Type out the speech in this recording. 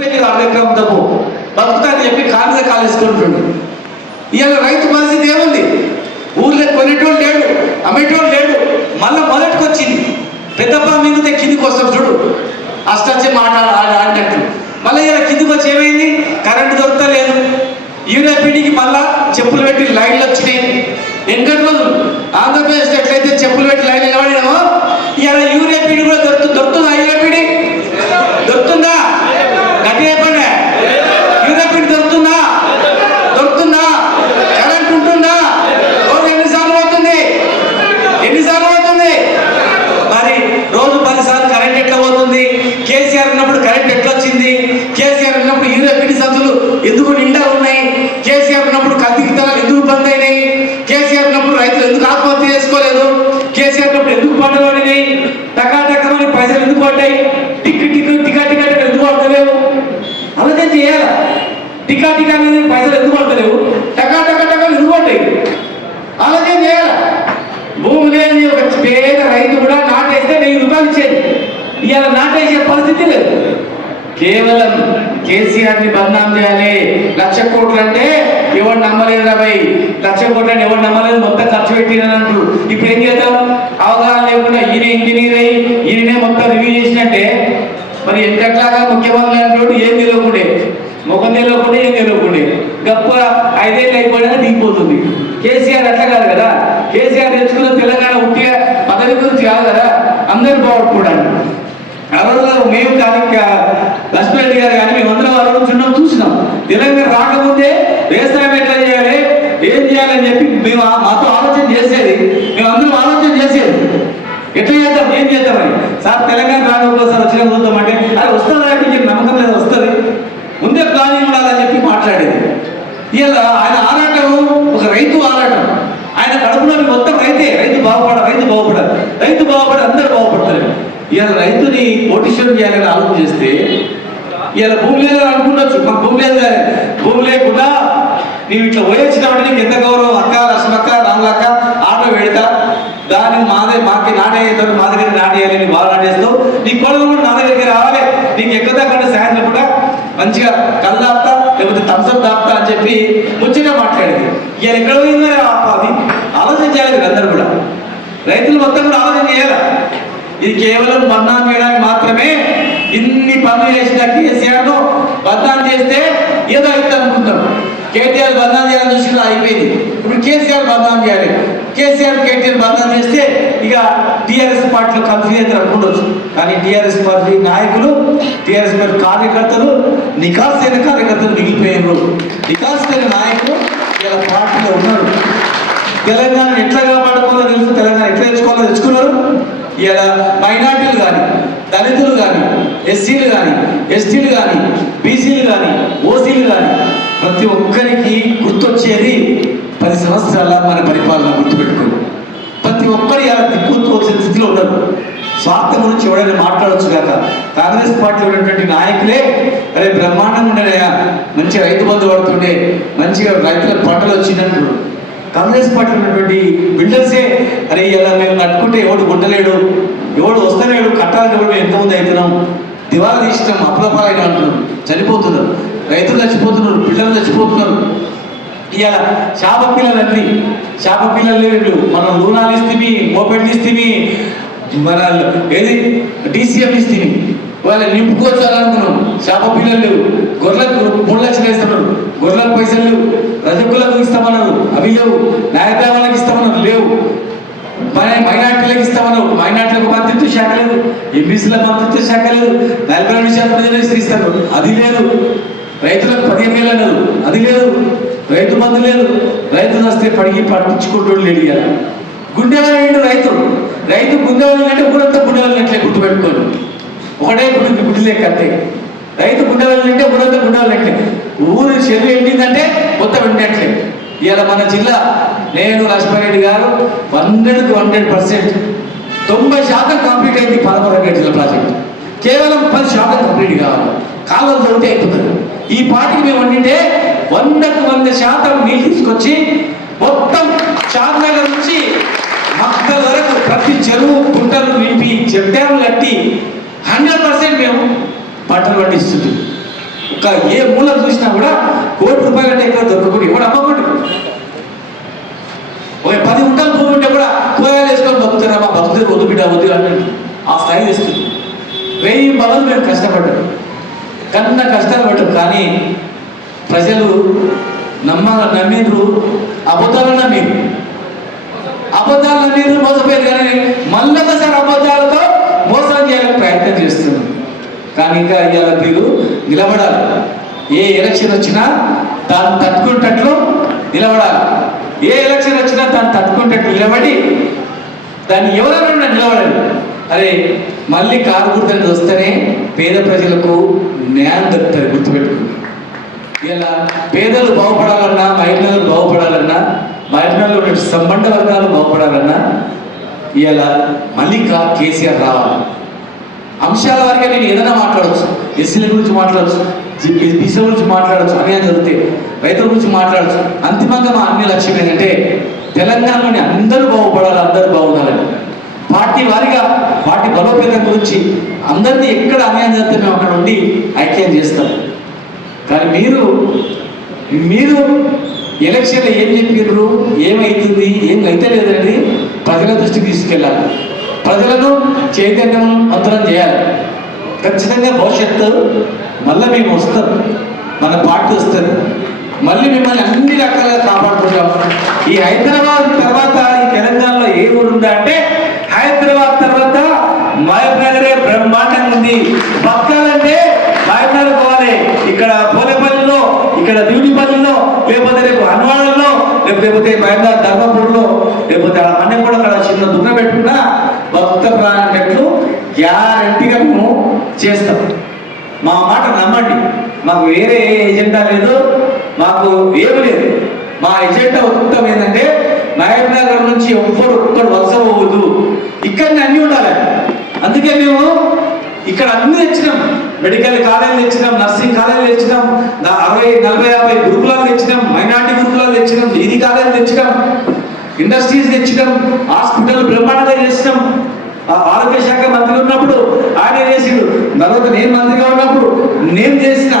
కార్యక్రమంతో బతుకుతాని చెప్పి కాలు మీద కాలేసుకుంటుండు. ఇవాళ రైతు పరిస్థితి ఏముంది? ఊర్లో కొనేటోడు లేడు, అమ్మేటోడు లేడు. మళ్ళీ మొదటికి వచ్చింది పెద్దప్ప మిగితే కిందికి వస్తాం చూడు, అష్టొచ్చే మాట ఆడినట్టు. మళ్ళీ ఇలా కిందికి వచ్చి ఏమైంది? కరెంటు దొరకలేదు. యూనివర్సిటీకి మళ్ళా చెప్పులు పెట్టి లైన్లు వచ్చినాయి. వెనకటి రోజులు ఆంధ్రప్రదేశ్లో ఎట్లయితే చెప్పులు పెట్టి లైన్లు నిలబడినామో ఇలా యూనివర్సిటీ కూడా దొరుకుతుందా? యూనివర్సిటీ దొరుకుతుందా? గట్టి చెప్పండి. యూనివర్సిటీ దొరుకుతుందా? దొరుకుతుందా? కరెంట్ ఉంటుందా? రోజు ఎన్నిసార్లు పోతుంది? ఎన్నిసార్లు పోతుంది? మరి రోజు 10 సార్లు కరెంట్ ఎట్లా పోతుంది? కేసీఆర్ ఉన్నప్పుడు కరెంట్ ఎట్లా వచ్చింది? కేసీఆర్ ఉన్నప్పుడు యూనివర్సిటీ సంస్థలు ఎందుకు నిండా ఉన్నాయి? కేసీఆర్ ఉన్నప్పుడు కల్తీ విత్తనాలు ఎందుకు బంద్ అయినాయి? కేసీఆర్ ఉన్నప్పుడు రైతులు ఎందుకు ఆత్మహత్య చేసుకోలేదు? కేసీఆర్ ఉన్నప్పుడు ఎందుకు పంటలు పడినాయి? టకాటకమని పైసలు ఎందుకు పడ్డాయి? టిక్కా ఎందుకు పడతలేవు? అలాగే చేయాలి. టికా అనేది పైసలు ఎందుకు పడతలేవు? టకాటకలు ఎందుకు పడ్డాయి? అలాగే చేయాలి. భూమి లేని ఒక పేద రైతు కూడా నాటేస్తే 1000 రూపాయలు ఇచ్చేది. ఇవాళ నాటేసే పరిస్థితి లేదు. కేవలం కేసీఆర్ని బదనాం చేయాలి. 1,00,000 కోట్లు అంటే ఎవరు నమ్మలేదు రాబాయి. 1,00,000 కోట్లు అంటే ఎవరు నమ్మలేదు, మొత్తం ఖర్చు పెట్టినని అంటారు. ఇప్పుడు ఏం చేద్దాం? అవగాహన లేకుండా ఈయన ఇంజనీర్ అయ్యి ఈయననే మొత్తం రివ్యూ చేసినట్టే. మరి ఎంతట్లాగా ముఖ్యమంత్రి అంటాడు ఏం తెలియకుండే, ముఖం తెలియకుండా ఏం తెలియకుండే గొప్ప 5 ఏళ్ళు అయిపోయినా దిగిపోతుంది. కేసీఆర్ అట్లా కాదు కదా. కేసీఆర్ తెచ్చుకున్న తెలంగాణ ఉట్టిగా పదవి గురించి కాదు కదా, అందరూ బాగుపడాలి. ఆ రోజుల్లో మేము కానీ లక్ష్మణరెడ్డి గారు కానీ మేమందరం ఆ రోజు చిన్న చూసినాం. తెలంగాణ రాకముందే వ్యవసాయం ఎట్లా చేయాలి, ఏం చేయాలని చెప్పి మేము మాతో ఆలోచన చేసేది. మేమందరం ఆలోచన చేసేది ఎట్లా చేద్దాం, ఏం చేద్దామని. సార్ తెలంగాణ రాకపోతే వచ్చిన చూద్దామంటే అది వస్తుందా అంటే నమ్మకం లేదు, వస్తుంది, ముందే ప్లానింగ్ ఉండాలని చెప్పి మాట్లాడేది. ఇలా ఆయన ఆరాటం ఒక రైతు ఆరాటం. ఆయన కడుపులో మొత్తం రైతే. రైతు బాగుపడాలి, రైతు బాగుపడి అందరూ బాగుపడతారు. ఇవాళ రైతుని కోటీశ్వరం చేయాలని ఆలోచన చేస్తే ఇవాళ భూమి లేదని అనుకుండొచ్చు. మాకు భూమి లేదు కానీ భూమి లేకుండా నీవు ఇట్లా పోయొచ్చినామంటే నీకు ఎంత గౌరవం. అక్క, లక్ష్మక్క, రాములక్క ఆటో పెడతా, దాన్ని మాకి నాటేస్తారు, మా దగ్గర నాటేయాలి, నీ బాగా నాటేస్తావు. నీ కోడలు కూడా నా దగ్గరికి రావాలి, నీకు ఎక్కువ తగ్గకుండా సాయంత్రం కూడా మంచిగా కళ్ళు దాపుతా లేకపోతే థమ్స్అప్ దాపుతా అని చెప్పి ముచ్చిగా మాట్లాడేది. ఇవాళ ఎక్కడ పోయిందని అది ఆలోచన చేయాలి మీరు అందరూ కూడా. రైతులు మొత్తం కూడా ఆలోచన చేయాలి. ఇది కేవలం బదనాం చేయడానికి మాత్రమే. ఇన్ని పనులు చేసిన కేసీఆర్ను బదనాం చేస్తే ఏదో అవుతుంది అనుకుంటాం. కేటీఆర్ బదనాం చేయాలని చూసి అయిపోయింది. ఇప్పుడు కేసీఆర్ బదనాం చేయాలి. కేటీఆర్ బదనాం చేస్తే ఇక టీఆర్ఎస్ పార్టీలో కన్ఫ్యూజన్ అనుకుండొచ్చు. కానీ టీఆర్ఎస్ పార్టీ నాయకులు, టీఆర్ఎస్ పార్టీ కార్యకర్తలు నికాసైన కార్యకర్తలు మిగిలిపోయారు. నికాసైన నాయకులు ఇలా పార్టీలో ఉన్నారు. తెలంగాణ ఎట్లా కాపాడుకోవాలో తెలుసు, తెలంగాణ ఎట్లా తెచ్చుకోవాలో తెచ్చుకున్నారు. ఇలా మైనార్టీలు కానీ, దళితులు కానీ, ఎస్సీలు కానీ, ఎస్టీలు కానీ, బీసీలు కానీ, ఓసీలు కానీ ప్రతి ఒక్కరికి గుర్తొచ్చేది 10 సంవత్సరాల మన పరిపాలన గుర్తుపెట్టుకోండి. ప్రతి ఒక్కరు ఇలా దిక్కుతోచే స్థితిలో ఉండరు. స్వార్థం గురించి ఎవరైనా మాట్లాడవచ్చు కాక కాంగ్రెస్ పార్టీలో ఉన్నటువంటి నాయకులే అరే బ్రహ్మాండంగా ఉండేనయా, మంచిగా రైతు బంధు పడుతుండే, మంచిగా రైతులకు పంటలు వచ్చిందంటారు. కాంగ్రెస్ పార్టీలో ఉన్నటువంటి బిల్డర్సే అరే ఇలా మేము కట్టుకుంటే ఎవడు ఉండలేడు, ఎవడు వస్తలేడు, కట్టాలని ఎవరు ఎంతమంది అవుతున్నాం, దివాలా తీసినాం, అప్లపాలైన అంటున్నారు, చనిపోతున్నారు, రైతులు చచ్చిపోతున్నారు, పిల్లలు చచ్చిపోతున్నారు. ఇవాళ శాప పిల్లలన్నీ శాప పిల్లలు వీళ్ళు. మనం రుణాలు ఇస్తేమి, మోపెడ్లు ఇస్తేమి, మన ఏది డీసీఎం ఇస్తేమి, వాళ్ళు నింపుకోవచ్చాలనుకున్నాం. శాప పిల్లలు లేవు. గొర్రెలకు 3 లక్షలు ఇస్తున్నారు, గొర్రెలకు పైసలు లేవు. రజకులకు ఇస్తామన్నారు, అవి లేవు. న్యాయబ్రాహ్మణులకు ఇస్తామన్నారు, లేవు. మైనార్టీలకు ఇస్తామన్నారు, మైనార్టీలకు మంత్రిత్వ శాఖ లేదు. ఎంబీసీలకు మంత్రిత్వ శాఖ లేదు. 42% ప్రజలు ఇస్తారు, అది లేదు. రైతులకు 15,000 అన్నారు, అది లేదు. రైతు బంధు లేదు. రైతులు వస్తే పట్టించుకుంటూ లేడు. ఇవాళ గుండెవాళ్ళు రైతు గుండెవాళ్ళు అంటే ఊరంతా గుండెవాళ్ళు అట్లే గుర్తుపెట్టుకోండి. ఒకటే గుడ్డి లెక్క అంతే. రైతు గుండెవాళ్ళు అంటే ఊరంతా గుండెవాళ్ళు అట్లే. ఊరు చెరువు ఎండిందంటే మొత్తం ఎండినట్లే. ఇవాళ మన జిల్లా నేను లక్ష్మణరెడ్డి గారు 100కు 100% 90% కంప్లీట్ అయింది. పాలమూరు జిల్లా ప్రాజెక్ట్ కేవలం 10% కంప్లీట్ కావాలి. కాలువలు తోటే అయిపోతుంది. ఈ పార్టీకి మేము వండితే 100కు 100% నీళ్ళు తీసుకొచ్చి మొత్తం చార్నగర్ నుంచి మక్కల వరకు ప్రతి చెరువు గుంటలు నింపి చెట్టాలు కట్టి 100% మేము పంటలు పండిస్తుంది. ఒక ఏ మూల చూసినా కూడా ₹1,00,00,000 అంటే ఎక్కడ దొరకకుండా ఎవడు అమ్మకుండా 10 గుంటలు భూమి ఉంటే కూడా కూరగాయలు వేసుకొని బతుకుతారా, మా బతుకుతే వద్దు బిడ్డ వద్దు అంటే ఆ స్థాయి తెస్తుంది. 1000 పనులు మేము కష్టపడ్డాం, కన్నా కష్టాలు పడ్డాం. కానీ ప్రజలు నమ్మిండ్రు, అబద్ధాలు నమ్మిండ్రు, మోసపోయారు. కానీ మళ్ళీ ఒకసారి అబద్ధాలతో మోసం చేయాలని ప్రయత్నం చేస్తున్నారు. కానీ ఇంకా ఇవాళ మీరు నిలబడాలి. ఏ ఎలక్షన్ వచ్చినా దాన్ని తట్టుకునేటట్లు నిలబడాలి. ఏ ఎలక్షన్ వచ్చినా దాన్ని తట్టుకునేటట్లు నిలబడి దాన్ని ఎవరైనా నిలబడాలి. అరే మళ్ళీ కారు గుర్తు వస్తేనే పేద ప్రజలకు న్యాయం దొరుకుతుంది. గుర్తుపెట్టుకుని ఇలా పేదలు బాగుపడాలన్నా, మహిళలు బాగుపడాలన్నా, మహిళలు సంబంధ వర్గాలు బాగుపడాలన్నా ఇలా మళ్ళీ కేసీఆర్ రావాలి. అంశాల వారిగా నేను ఏదైనా మాట్లాడచ్చు, ఎస్సీల గురించి మాట్లాడచ్చు, బీసీల గురించి మాట్లాడచ్చు, అన్యాయం జరిగితే రైతుల గురించి మాట్లాడచ్చు. అంతిమంగా మా అన్ని లక్ష్యం ఏంటంటే తెలంగాణలోని అందరూ బాగుపడాలి, అందరూ బాగుండాలని. పార్టీ వారిగా పార్టీ బలోపేతం గురించి అందరినీ ఎక్కడ అన్యాయం జరిగితే మేము అక్కడ ఉండి ఐక్యం చేస్తాం. కానీ మీరు ఎలక్షన్లో ఏం చెప్పిర్రు, ఏమైతుంది, ఏం అయితే లేదండి ప్రజల దృష్టికి తీసుకెళ్ళాలి. ప్రజలను చైతన్యవంతులం చేయాలి. ఖచ్చితంగా భవిష్యత్తు మళ్ళీ మేము వస్తాం, మన పార్టీ వస్తుంది, మళ్ళీ మిమ్మల్ని అన్ని రకాలుగా కాపాడుకుంటాం. ఈ హైదరాబాద్ తర్వాత ఈ తెలంగాణలో ఏ ఊరు ఉందా అంటే హైదరాబాద్ తర్వాత మహబూబ్నగరే బ్రహ్మాండంగా ఉంది. బతకాలంటే మహబూబ్నగర్ పోవాలి. ఇక్కడ పోలేపల్లిలో, ఇక్కడ డ్యూటీపల్లిలో, లేకపోతే రేపు హన్వాడలో, లేకపోతే మహబూబ్నగర్ ధర్మపూర్లో, లేకపోతే అన్నీ కూడా అక్కడ చిన్న దున్న పెట్టుకున్నా భక్త ప్రాణట్లు గ్యారంటీగా మేము చేస్తాం. మా మాట నమ్మండి. మాకు వేరే ఎజెండా లేదు, మాకు ఏమి లేదు. మా ఎజెండా ఉత్తమం ఏంటంటే మహబూబ్నగర్ నుంచి ఒక్కడు వలస పోవద్దు, ఇక్కడనే అన్నీ ఉండాలి. అందుకే మేము ఇక్కడ అన్ని తెచ్చినాం. మెడికల్ కాలేజీలు తెచ్చినాం, నర్సింగ్ కాలేజీలు తెచ్చినాం, 60, 40, 50 గురుకులాలు తెచ్చినాం, మైనార్టీ గురుకులాలు తెచ్చినాం, డిగ్రీ కాలేజీలు తెచ్చినాం, ఇండస్ట్రీస్ తెచ్చినాం, హాస్పిటల్ బ్రహ్మాండంగా చేసినాం. ఆరోగ్య శాఖ మంత్రి ఉన్నప్పుడు ఆయన చేసిండు, తర్వాత నేను మంత్రిగా ఉన్నప్పుడు నేను చేసిన